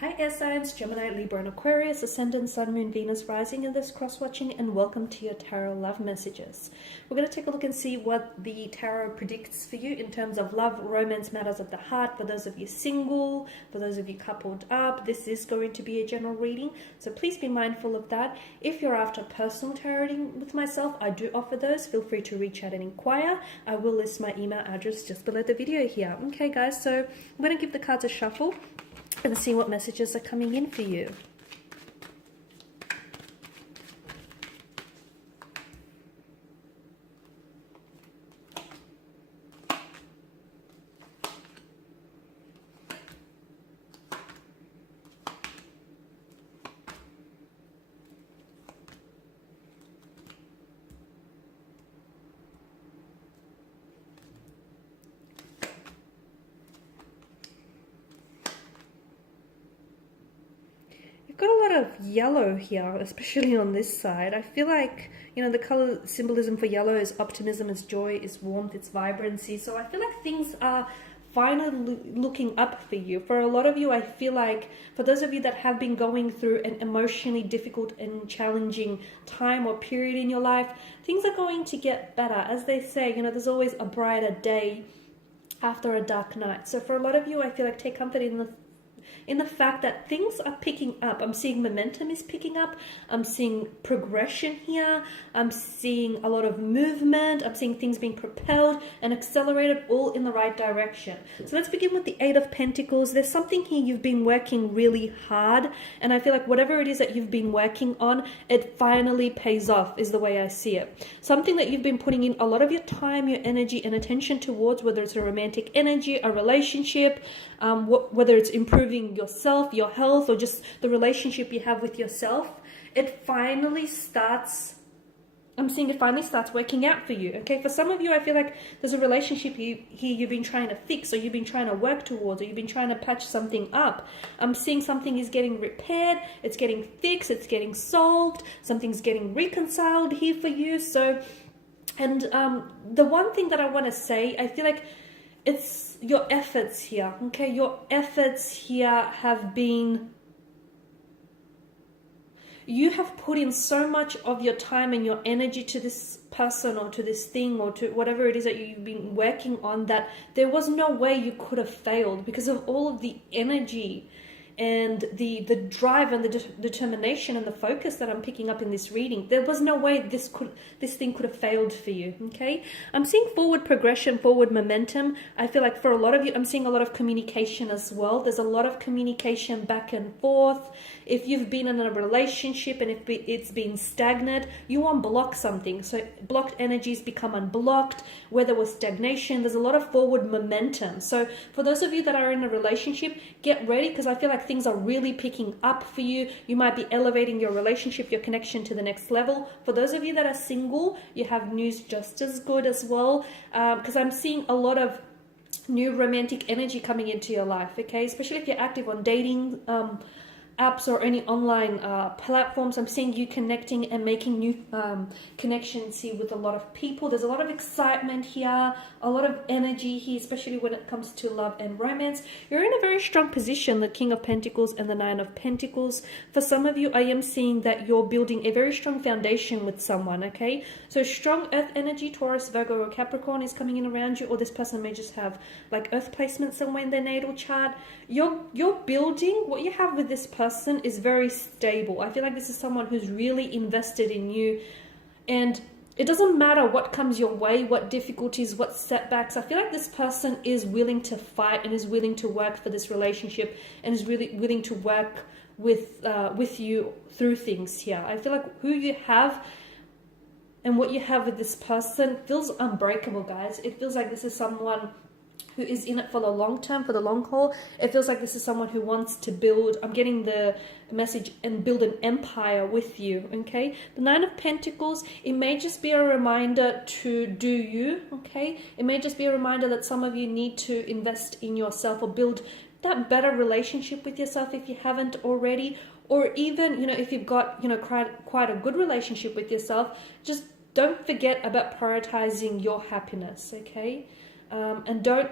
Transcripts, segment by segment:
Hi air signs, Gemini, Libra and Aquarius, Ascendant, Sun, Moon, Venus, rising in this cross-watching, and welcome to your tarot love messages. We're going to take a look and see what the tarot predicts for you in terms of love, romance, matters of the heart. For those of you single, for those of you coupled up, this is going to be a general reading, so please be mindful of that. If you're after personal tarot reading with myself, I do offer those. Feel free to reach out and inquire. I will list my email address just below the video here. Okay guys, so I'm going to give the cards a shuffle and see what messages are coming in for you. Got a lot of yellow here, especially on this side. I feel like, you know, the color symbolism for yellow is optimism, is joy, is warmth, it's vibrancy. So I feel like things are finally looking up for you. For a lot of you, I feel like, for those of you that have been going through an emotionally difficult and challenging time or period in your life, things are going to get better. As they say, you know, there's always a brighter day after a dark night. So for a lot of you, I feel like take comfort in the fact that things are picking up. I'm seeing momentum is picking up. I'm seeing progression here. I'm seeing a lot of movement. I'm seeing things being propelled and accelerated all in the right direction. So let's begin with the Eight of Pentacles. There's something here you've been working really hard, and I feel like whatever it is that you've been working on, it finally pays off, is the way I see it. Something that you've been putting in a lot of your time, your energy and attention towards, whether it's a romantic energy, a relationship, whether it's improving yourself, your health, or just the relationship you have with yourself, it finally starts, I'm seeing it finally starts working out for you. Okay, for some of you, I feel like there's a relationship here you've been trying to fix, or you've been trying to work towards, or you've been trying to patch something up. I'm seeing something is getting repaired, it's getting fixed, it's getting solved, something's getting reconciled here for you. So, and the one thing that I want to say, I feel like it's your efforts here, okay? Your efforts here have been, you have put in so much of your time and your energy to this person or to this thing or to whatever it is that you've been working on, that there was no way you could have failed because of all of the energy and the drive and the determination and the focus that I'm picking up in this reading. There was no way this thing could have failed for you, okay? I'm seeing forward progression, forward momentum. I feel like for a lot of you, I'm seeing a lot of communication as well. There's a lot of communication back and forth. If you've been in a relationship and if it's been stagnant, you unblock something. So blocked energies become unblocked. Where there was stagnation, there's a lot of forward momentum. So for those of you that are in a relationship, get ready, because I feel like things are really picking up for you. You might be elevating your relationship, your connection to the next level. For those of you that are single, you have news just as good as well, because I'm seeing a lot of new romantic energy coming into your life, okay? Especially if you're active on dating apps or any online platforms. I'm seeing you connecting and making new connections here with a lot of people. There's a lot of excitement here, a lot of energy here, especially when it comes to love and romance. You're in a very strong position, the King of Pentacles and the Nine of Pentacles. For some of you, I am seeing that you're building a very strong foundation with someone, okay? So strong earth energy, Taurus, Virgo or Capricorn is coming in around you, or this person may just have like earth placement somewhere in their natal chart. You're building, what you have with this person is very stable. I feel like this is someone who's really invested in you, and it doesn't matter what comes your way, what difficulties, what setbacks. I feel like this person is willing to fight and is willing to work for this relationship and is really willing to work with you through things here. I feel like who you have and what you have with this person feels unbreakable, guys. It feels like this is someone who is in it for the long term, for the long haul. It feels like this is someone who wants to build, I'm getting the message, and build an empire with you, okay? The Nine of Pentacles, it may just be a reminder to do you, okay? It may just be a reminder that some of you need to invest in yourself or build that better relationship with yourself if you haven't already, or even, you know, if you've got, you know, quite a good relationship with yourself, just don't forget about prioritizing your happiness, okay? And don't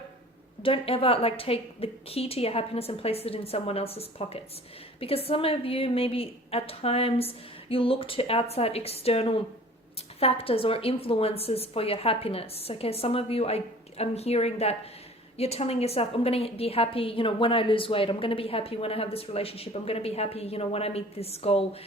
don't ever like take the key to your happiness and place it in someone else's pockets, because some of you maybe at times you look to outside external factors or influences for your happiness. Okay, some of you, I'm hearing that you're telling yourself, I'm going to be happy, you know, when I lose weight. I'm going to be happy when I have this relationship. I'm going to be happy, you know, when I meet this goal.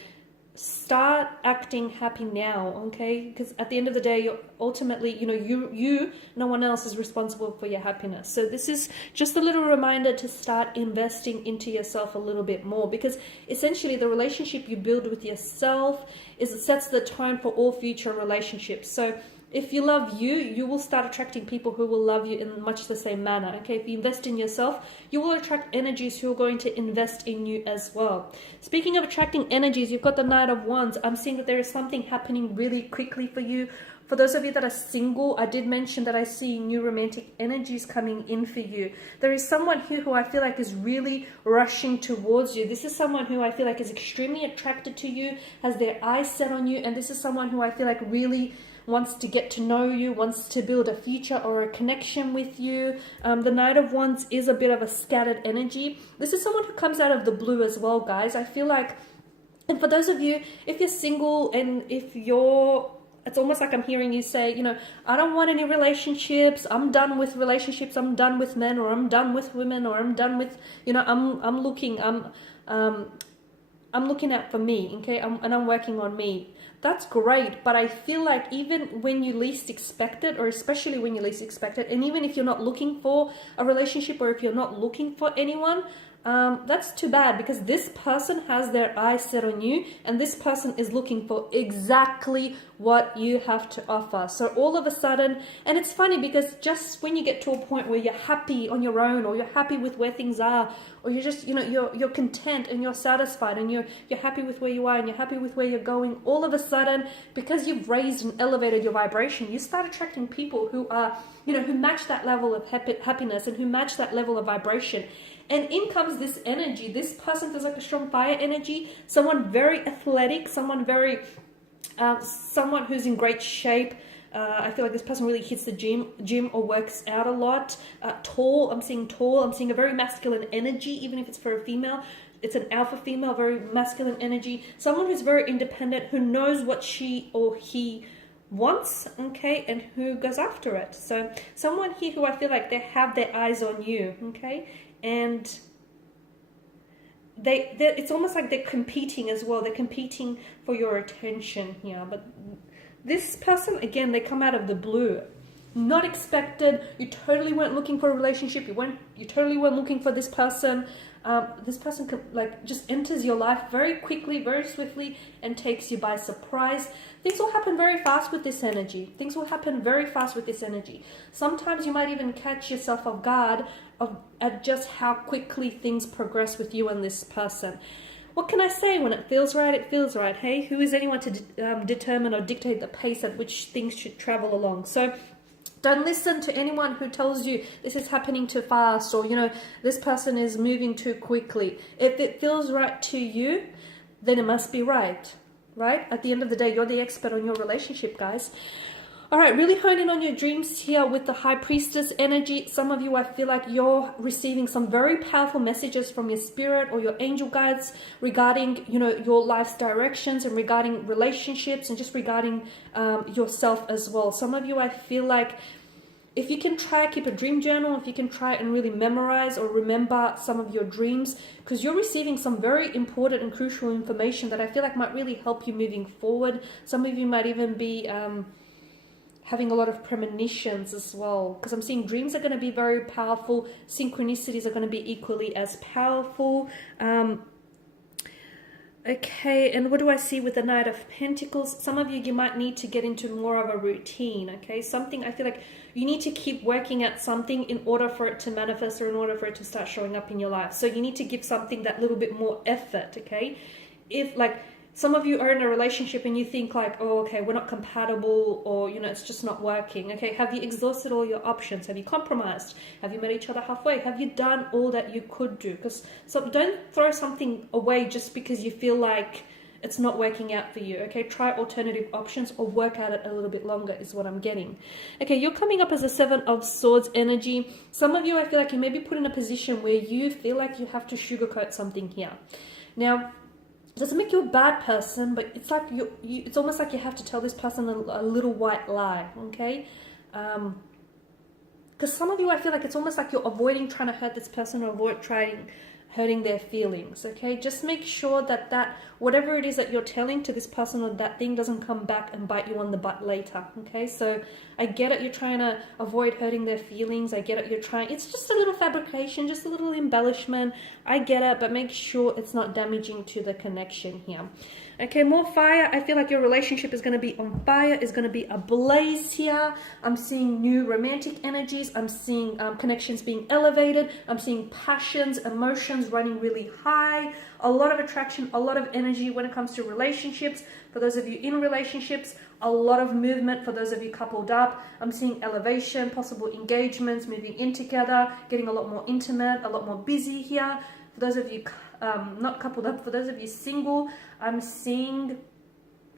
Start acting happy now, okay? Because at the end of the day, you're ultimately, you know, you, no one else is responsible for your happiness. So this is just a little reminder to start investing into yourself a little bit more, because essentially the relationship you build with yourself sets the tone for all future relationships. So if you love you, you will start attracting people who will love you in much the same manner. Okay, if you invest in yourself, you will attract energies who are going to invest in you as well. Speaking of attracting energies, you've got the Knight of Wands. I'm seeing that there is something happening really quickly for you. For those of you that are single, I did mention that I see new romantic energies coming in for you. There is someone here who I feel like is really rushing towards you. This is someone who I feel like is extremely attracted to you, has their eyes set on you, and this is someone who I feel like really wants to get to know you, wants to build a future or a connection with you. The Knight of Wands is a bit of a scattered energy. This is someone who comes out of the blue as well, guys. I feel like, and for those of you, if you're single and if you're, it's almost like I'm hearing you say, you know, I don't want any relationships. I'm done with relationships. I'm done with men, or I'm done with women, or I'm done with, you know, I'm looking out for me, okay? And I'm working on me. That's great, but I feel like even when you least expect it, or especially when you least expect it, and even if you're not looking for a relationship, or if you're not looking for anyone, that's too bad, because this person has their eyes set on you, and this person is looking for exactly what you have to offer. So all of a sudden, and it's funny because just when you get to a point where you're happy on your own, or you're happy with where things are, or you're just, you know, you're content and you're satisfied and you're happy with where you are and you're happy with where you're going, all of a sudden, because you've raised and elevated your vibration, you start attracting people who are, you know, who match that level of happiness and who match that level of vibration. And in comes this energy. This person feels like a strong fire energy, someone very athletic, someone who's in great shape. I feel like this person really hits the gym or works out a lot. Tall, I'm seeing a very masculine energy, even if it's for a female. It's an alpha female, very masculine energy. Someone who's very independent, who knows what she or he wants, okay, and who goes after it. So someone here who I feel like they have their eyes on you, okay, and it's almost like they're competing as well. They're competing for your attention here. But this person, again, they come out of the blue. Not expected. You totally weren't looking for a relationship. You totally weren't looking for this person. This person just enters your life very quickly, very swiftly, and takes you by surprise. Things will happen very fast with this energy. Sometimes you might even catch yourself off guard at just how quickly things progress with you and this person. What can I say? When it feels right, it feels right. Hey, who is anyone to determine or dictate the pace at which things should travel along? So don't listen to anyone who tells you this is happening too fast, or, you know, this person is moving too quickly. If it feels right to you, then it must be right, right? At the end of the day, you're the expert on your relationship, guys. All right, really hone in on your dreams here with the High Priestess energy. Some of you, I feel like you're receiving some very powerful messages from your spirit or your angel guides regarding, you know, your life's directions, and regarding relationships, and just regarding yourself as well. Some of you, I feel like, if you can try keep a dream journal, if you can try and really memorize or remember some of your dreams, because you're receiving some very important and crucial information that I feel like might really help you moving forward. Some of you might even be having a lot of premonitions as well, because I'm seeing dreams are going to be very powerful. Synchronicities are going to be equally as powerful. Okay, and what do I see with the Knight of Pentacles? Some of you might need to get into more of a routine, okay? Something, I feel like you need to keep working at something in order for it to manifest, or in order for it to start showing up in your life. So you need to give something that little bit more effort, okay? If, like, some of you are in a relationship and you think like, oh, okay, we're not compatible, or, you know, it's just not working. Okay, have you exhausted all your options? Have you compromised? Have you met each other halfway? Have you done all that you could do? Because don't throw something away just because you feel like it's not working out for you, okay? Try alternative options or work at it a little bit longer is what I'm getting. Okay, you're coming up as a Seven of Swords energy. Some of you, I feel like you may be put in a position where you feel like you have to sugarcoat something here. Now, it doesn't make you a bad person, but it's like it's almost like you have to tell this person a little white lie, okay? Because some of you, I feel like it's almost like you're avoiding trying to hurt this person or avoid hurting their feelings, okay? Just make sure that whatever it is that you're telling to this person or that thing doesn't come back and bite you on the butt later, okay? So I get it, you're trying to avoid hurting their feelings. I get it, it's just a little fabrication, just a little embellishment. I get it, but make sure it's not damaging to the connection here. Okay, more fire. I feel like your relationship is going to be on fire, is going to be ablaze here. I'm seeing new romantic energies. I'm seeing connections being elevated. I'm seeing passions, emotions running really high. A lot of attraction, a lot of energy when it comes to relationships. For those of you in relationships, a lot of movement. For those of you coupled up, I'm seeing elevation, possible engagements, moving in together, getting a lot more intimate, a lot more busy here. For those of you not coupled up, for those of you single, I'm seeing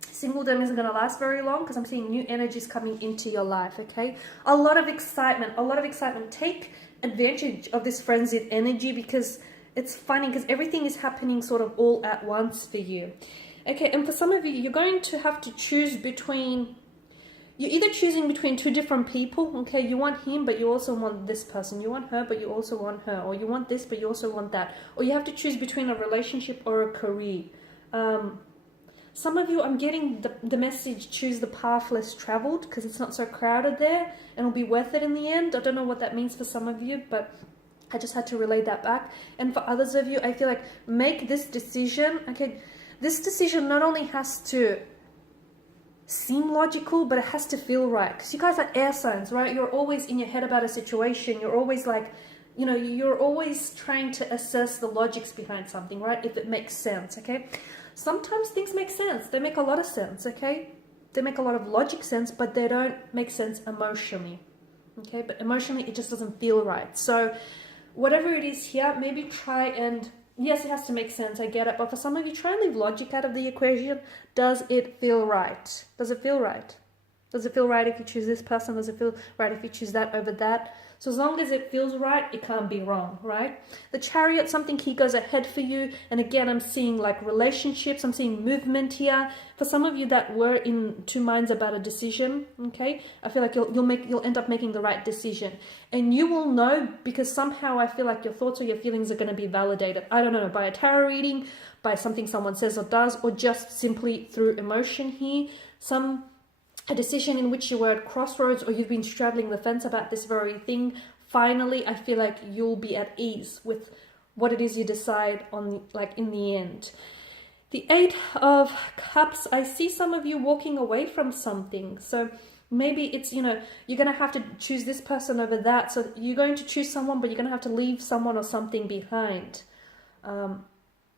singledom isn't going to last very long because I'm seeing new energies coming into your life, okay? A lot of excitement, a lot of excitement. Take advantage of this frenzied energy because it's funny because everything is happening sort of all at once for you. Okay, and for some of you, you're going to have to choose between... You're either choosing between two different people, okay? You want him, but you also want this person. You want her, but you also want her. Or you want this, but you also want that. Or you have to choose between a relationship or a career. Some of you, I'm getting the message, choose the path less traveled because it's not so crowded there and it'll be worth it in the end. I don't know what that means for some of you, but I just had to relay that back. And for others of you, I feel like make this decision, okay? This decision not only has to seem logical, but it has to feel right because you guys are air signs, right? You're always in your head about a situation. You're always like, you know, you're always trying to assess the logics behind something, right? If it makes sense, okay? Sometimes things make sense. They make a lot of sense, okay? They make a lot of logic sense, but they don't make sense emotionally, okay? But emotionally, it just doesn't feel right. So whatever it is here, maybe try and... Yes, it has to make sense, I get it. But for some of you, try and leave logic out of the equation. Does it feel right? Does it feel right? Does it feel right if you choose this person? Does it feel right if you choose that over that? So as long as it feels right, it can't be wrong, right? The Chariot, something key goes ahead for you. And again, I'm seeing like relationships. I'm seeing movement here. For some of you that were in two minds about a decision, okay? I feel like you'll end up making the right decision. And you will know because somehow I feel like your thoughts or your feelings are going to be validated. I don't know, by a tarot reading, by something someone says or does, or just simply through emotion here. A decision in which you were at crossroads or you've been straddling the fence about this very thing. Finally, I feel like you'll be at ease with what it is you decide on, like in the end. The Eight of Cups, I see some of you walking away from something. So maybe it's, you know, you're going to have to choose this person over that. So you're going to choose someone, but you're going to have to leave someone or something behind.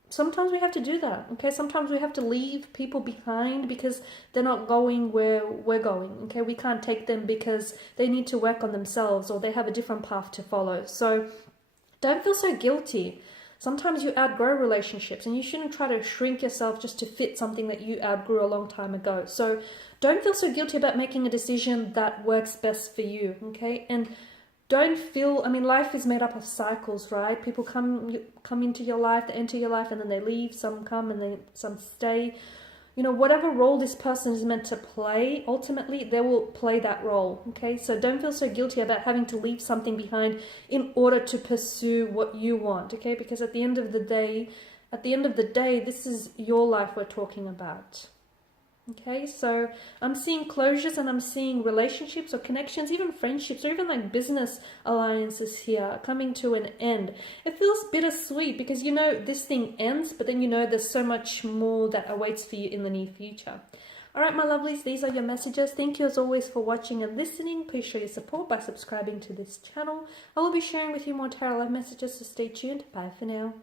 Sometimes we have to do that, okay? Sometimes we have to leave people behind because they're not going where we're going, okay? We can't take them because they need to work on themselves or they have a different path to follow. So don't feel so guilty. Sometimes you outgrow relationships and you shouldn't try to shrink yourself just to fit something that you outgrew a long time ago. So don't feel so guilty about making a decision that works best for you, okay? And don't feel, I mean, life is made up of cycles, right? People come into your life, they enter your life and then they leave. Some come and then some stay. You know, whatever role this person is meant to play, ultimately they will play that role, okay? So don't feel so guilty about having to leave something behind in order to pursue what you want, okay? Because at the end of the day, this is your life we're talking about. Okay, so I'm seeing closures and I'm seeing relationships or connections, even friendships or even like business alliances here coming to an end. It feels bittersweet because you know this thing ends, but then you know there's so much more that awaits for you in the near future. All right, my lovelies, these are your messages. Thank you as always for watching and listening. Please show your support by subscribing to this channel. I will be sharing with you more tarot love messages, so stay tuned. Bye for now.